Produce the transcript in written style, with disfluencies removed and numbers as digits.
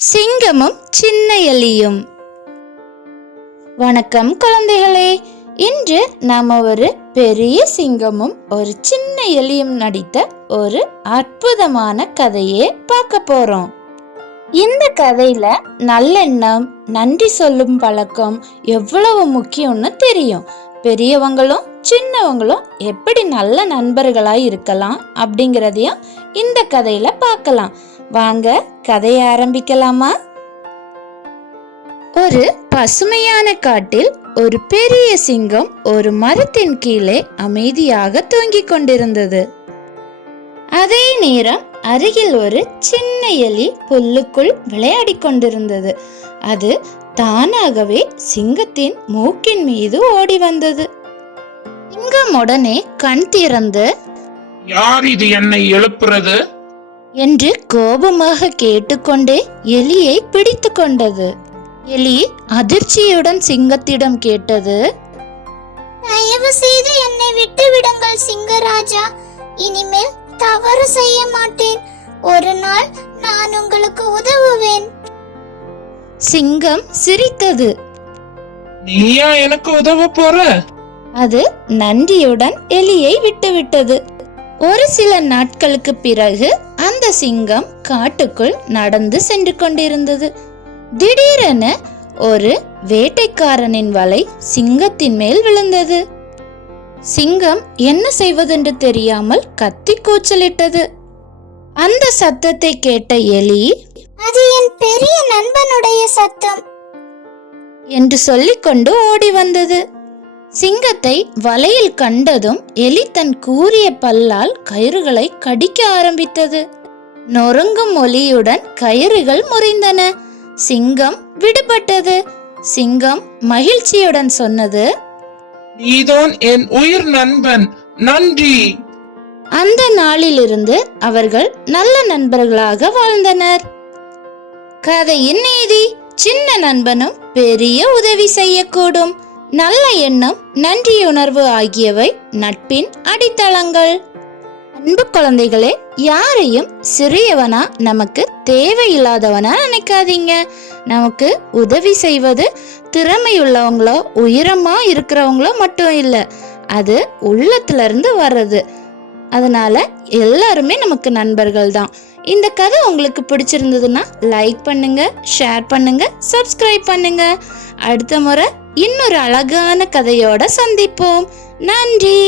சிங்கமும் சின்ன எலியும். வணக்கம் குழந்தைகளே. இன்று நாம ஒரு பெரிய சிங்கமும் ஒரு சின்ன எலியும் நடித்த ஒரு அற்புதமான கதையே பார்க்க போறோம். இந்த கதையில நல்லெண்ணம், நன்றி சொல்லும் பழக்கம் எவ்வளவு முக்கியம்னு தெரியும். பெரியவங்களும் சின்னவங்களும் எப்படி நல்ல நண்பர்களாய் இருக்கலாம் அப்படிங்கிறதையும் இந்த கதையில பார்க்கலாம். வாங்க கதையை ஆரம்பிக்கலாமா? ஒரு பசுமையான காட்டில் ஒரு பெரிய சிங்கம் ஒரு மரத்தின் கீழே அமைதியாக தூங்கிக் கொண்டிருந்தது. அதே நேரம் அருகில் ஒரு சின்ன எலி புல்லுக்குள் விளையாடி கொண்டிருந்தது. அது தானாகவே சிங்கத்தின் மூக்கின் மீது ஓடி வந்தது. சிங்கம் உடனே கண் திறந்து, யார் இது என்னை எழுப்புறது என்று கோபமாக கேட்டுக்கொண்டே எலியை பிடித்து கொண்டது. எலி அதிர்ச்சியுடன் சிங்கத்திடம் கேட்டது, தயவு செய்து என்னை விட்டு விடுங்கள் சிங்கராஜா, இனிமேல் தவறு செய்ய மாட்டேன். ஒரு நாள் நான் உங்களுக்கு உதவுவேன். சிங்கம் சிரித்தது. நீயா எனக்கு உதவ போற? அது நன்றியுடன் எலியை விட்டுவிட்டது. ஒரு சில நாட்களுக்கு பிறகு அந்த சிங்கம் காட்டுக்குள் நடந்து சென்று கொண்டிருந்தது. திடீரென ஒரு வேட்டைக்காரனின் வலை சிங்கத்தின் மேல் விழுந்தது. சிங்கம் என்ன செய்வதென்று தெரியாமல் கத்தி கூச்சலிட்டது. அந்த சத்தத்தை கேட்ட எலி, அது என் பெரிய நண்பனுடைய சத்தம் என்று சொல்லிக்கொண்டு ஓடி வந்தது. சிங்கத்தை வலையில் கண்டதும் எலி தன் கூரிய பல்லால் கயிறுகளை கடிக்க ஆரம்பித்தது. நொறுங்கும் ஒலியுடன் கயிறுகள் முறிந்தன. சிங்கம் விடுபட்டது. சிங்கம் மகிழ்ச்சியுடன் சொன்னது, நீதான் என் உயிர் நண்பன், நன்றி. அந்த நாளிலிருந்து அவர்கள் நல்ல நண்பர்களாக வாழ்ந்தனர். கதையின் நீதி: சின்ன நண்பனும் பெரிய உதவி செய்யக்கூடும். நல்ல எண்ணம், நன்றியுணர்வு ஆகியவை நட்பின் அடித்தளங்கள். அன்பு குழந்தைகளே, யாரையும் சிறியவனா, நமக்கு தேவையில்லாதவனா நினைக்காதீங்க. நமக்கு உதவி செய்வது திறமையுள்ளவங்களோ உயரமா இருக்கிறவங்களோ மட்டும் இல்லை, அது உள்ளத்துல இருந்து வர்றது. அதனால எல்லாருமே நமக்கு நண்பர்கள் தான். இந்த கதை உங்களுக்கு பிடிச்சிருந்ததுன்னா லைக் பண்ணுங்க, ஷேர் பண்ணுங்க, சப்ஸ்கிரைப் பண்ணுங்க. அடுத்த முறை இன்னொரு அழகான கதையோட சந்திப்போம். நன்றி.